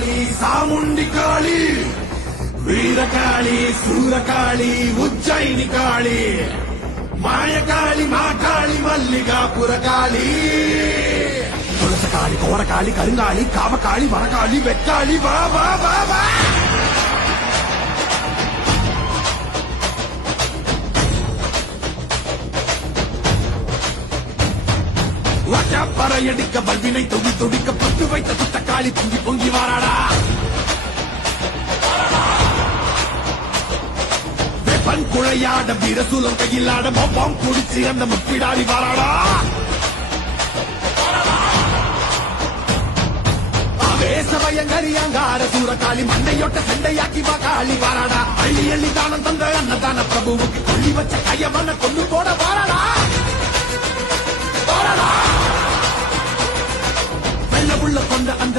காளி சாமுண்டி காளி வீரகாளி சூரகாளி உஜ்ஜயினி காளி மாயகாளி மாகாளி மல்லிகாபுர காளி துளசகாளி கோரகாளி கருங்காளி காமகாளி வரகாளி வெக்காளி வா வா வா வா பறையடிக்க பல்வினை தொகி தொடிக்க பத்து வைத்த சுத்தக்காளி பொங்கி பொங்கி வாராடா வெப்பன் குழையாட வீரசூலம் கையிலாட மொப்பம் குடிச்சு அந்த முப்பிடாடி வாராடா ஆவேசமயங்கரி அங்கார சூரகாளி மண்டையொட்ட சண்டையாக்கி காளி வாராடா அள்ளி அள்ளி தானம் தந்த அன்னதான பிரபுவுக்கு கொள்ளி வச்ச கையவன கொண்டு போட வாராடா வாராடா உள்ள கொண்ட அந்த